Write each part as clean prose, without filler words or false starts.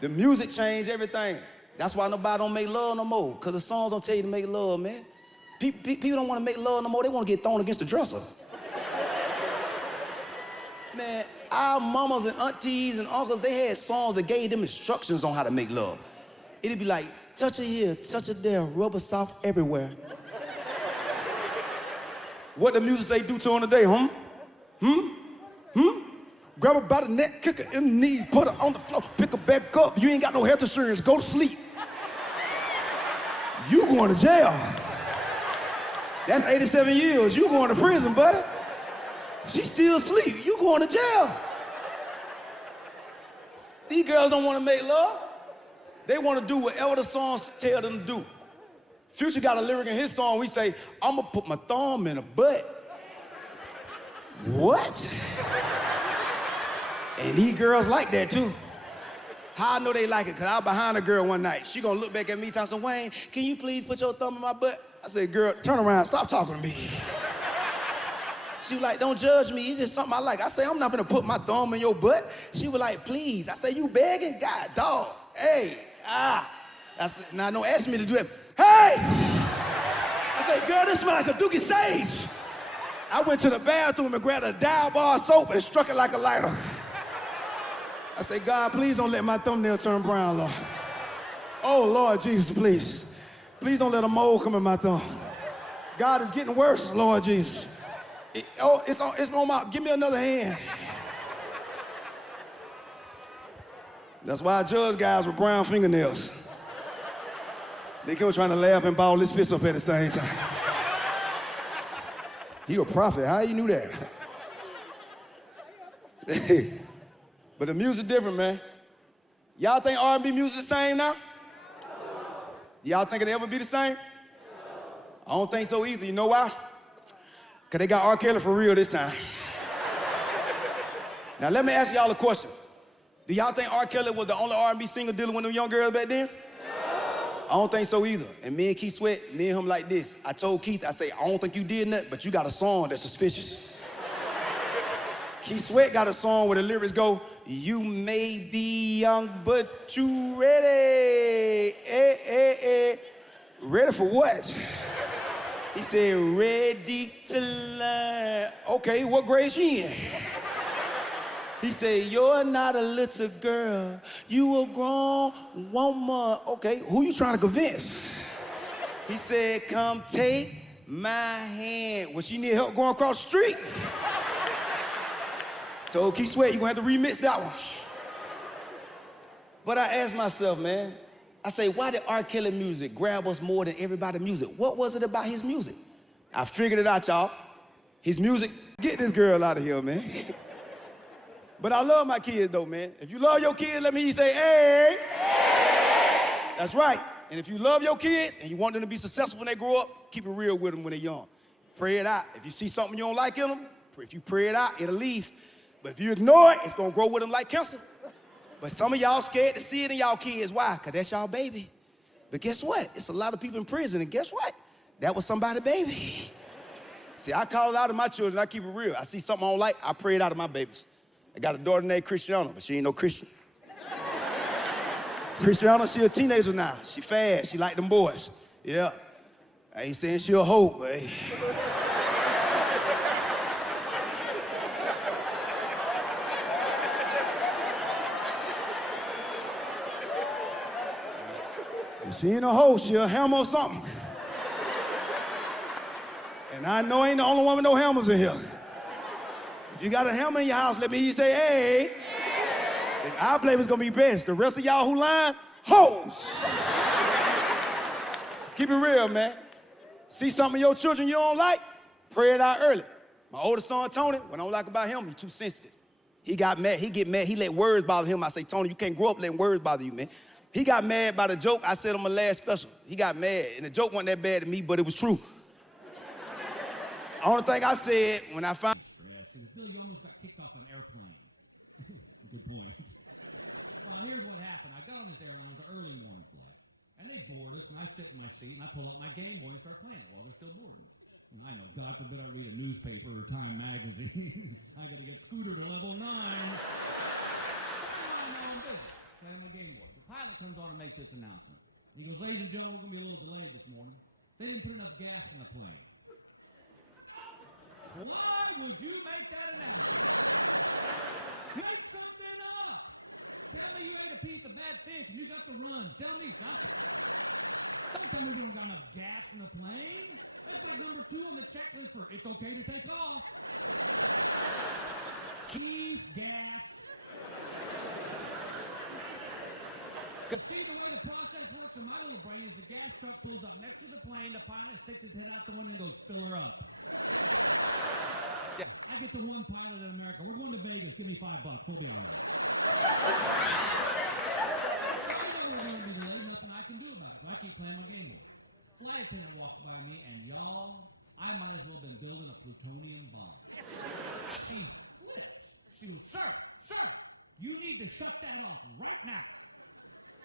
The music changed everything. That's why nobody don't make love no more, because the songs don't tell you to make love, man. People don't want to make love no more. They want to get thrown against the dresser. Man, our mamas and aunties and uncles, they had songs that gave them instructions on how to make love. It'd be like, touch it here, touch it there, rubber soft everywhere. What the music say do to her on the day, Grab her by the neck, kick her in the knees, put her on the floor, pick her back up. You ain't got no health insurance, go to sleep. You going to jail. That's 87 years. You going to prison, buddy. She still asleep. You going to jail. These girls don't want to make love. They want to do whatever the songs tell them to do. Future got a lyric in his song. We say, "I'ma put my thumb in her butt." What? And these girls like that too. How I know they like it? Because I was behind a girl one night. She gonna look back at me and say, "Wayne, can you please put your thumb in my butt?" I said, "Girl, turn around, stop talking to me." She was like, "Don't judge me, it's just something I like." I say, "I'm not gonna put my thumb in your butt." She was like, "Please." I say, "You begging? God, dog. Hey, I said, "Now don't ask me to do that." Hey! I said, "Girl, this smells like a Dookie Sage." I went to the bathroom and grabbed a Dial bar soap and struck it like a lighter. I said, "God, please don't let my thumbnail turn brown, Lord. Oh, Lord Jesus, please. Please don't let a mole come in my thumb. God, it's getting worse, Lord Jesus. It's on my, give me another hand." That's why I judge guys with brown fingernails. They keep trying to laugh and ball his fist up at the same time. You a prophet, how you knew that? But the music different, man. Y'all think R&B music the same now? Y'all think it'll ever be the same? I don't think so either. You know why? Because they got R. Kelly for real this time. Now, let me ask y'all a question. Do y'all think R. Kelly was the only R&B singer dealing with them young girls back then? I don't think so either. And me and Keith Sweat, me and him like this. I told Keith, I say, "I don't think you did nothing, but you got a song that's suspicious." Keith Sweat got a song where the lyrics go, "You may be young, but you ready." Ready for what? He said, "Ready to learn." Okay, what grade she in? He said, "You're not a little girl, you a grown woman." Okay, who you trying to convince? He said, "Come take my hand." Well, she need help going across the street. So Keith Sweat, you're gonna have to remix that one. But I asked myself, man, I say, why did R. Kelly music grab us more than everybody's music? What was it about his music? I figured it out, y'all. His music, get this girl out of here, man. But I love my kids, though, man. If you love your kids, let me hear you say, "Hey." Hey. That's right. And if you love your kids and you want them to be successful when they grow up, keep it real with them when they're young. Pray it out. If you see something you don't like in them, if you pray it out, it'll leave. But if you ignore it, it's gonna grow with them like cancer. But some of y'all scared to see it in y'all kids. Why? Because that's y'all baby. But guess what? It's a lot of people in prison, and guess what? That was somebody's baby. See, I call it out of my children. I keep it real. I see something I don't like, I pray it out of my babies. I got a daughter named Christiana, but she ain't no Christian. Christiana, she a teenager now. She fast. She like them boys. Yeah. I ain't saying she a hoe, but hey. She ain't a hoe, she a hammer or something. And I know I ain't the only one with no hammers in here. If you got a hammer in your house, let me hear you say, "Hey." Hey. Our flavor's gonna be best. The rest of y'all who lying, hoes. Keep it real, man. See something in your children you don't like, pray it out early. My oldest son, Tony, what I don't like about him, he's too sensitive. He got mad, he get mad, he let words bother him. I say, "Tony, you can't grow up letting words bother you, man." He got mad by the joke I said on my last special. He got mad, and the joke wasn't that bad to me, but it was true. Only thing I said when I found... Bill, you almost got kicked off an airplane. Good point. Well, here's what happened. I got on this airline. It was an early morning flight. And they board us, and I sit in my seat, and I pull out my Game Boy and start playing it while they're still boarding. And I know, God forbid I read a newspaper or Time magazine. I got to get Scooter to level 9. I'm busy playing my Game Boy. comes on and makes this announcement. He goes, ladies and gentlemen, we're going to be a little delayed this morning. They didn't put enough gas in the plane. Why would you make that announcement? Make something up. Tell me you ate a piece of bad fish and you got the runs. Tell me something. Don't tell me we don't got enough gas in the plane. That's like number 2 on the checklist for it's okay to take off. Keys, gas. Because see, the way the process works in my little brain is the gas truck pulls up next to the plane, the pilot sticks his head out the window and goes, fill her up. Yeah. I get the one pilot in America. We're going to Vegas. Give me $5. We'll be all right. We're going to be delayed. Nothing I can do about it. So I keep playing my game board. Flight attendant walks by me, and y'all, I might as well have been building a plutonium bomb. She flips. She goes, sir, you need to shut that off right now.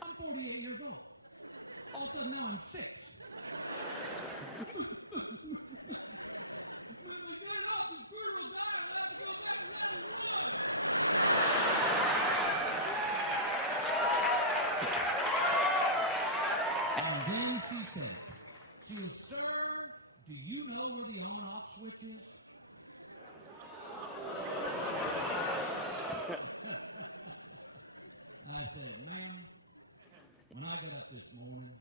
I'm 48 years old. Also, now I'm 6. Get it off, this girl will die. I'll have to go back to level 1. And then she said, sir, do you know where the on-off switch is? I said, ma'am, when I got up this morning,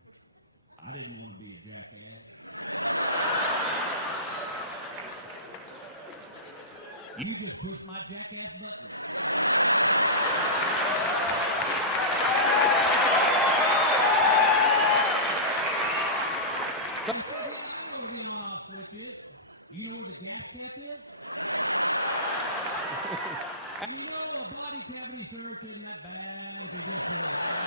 I didn't want to be a jackass. You just pushed my jackass button. So I know where the on-off switch is. You know where the gas cap is? And you know, a body cavity search isn't that bad if you just relax.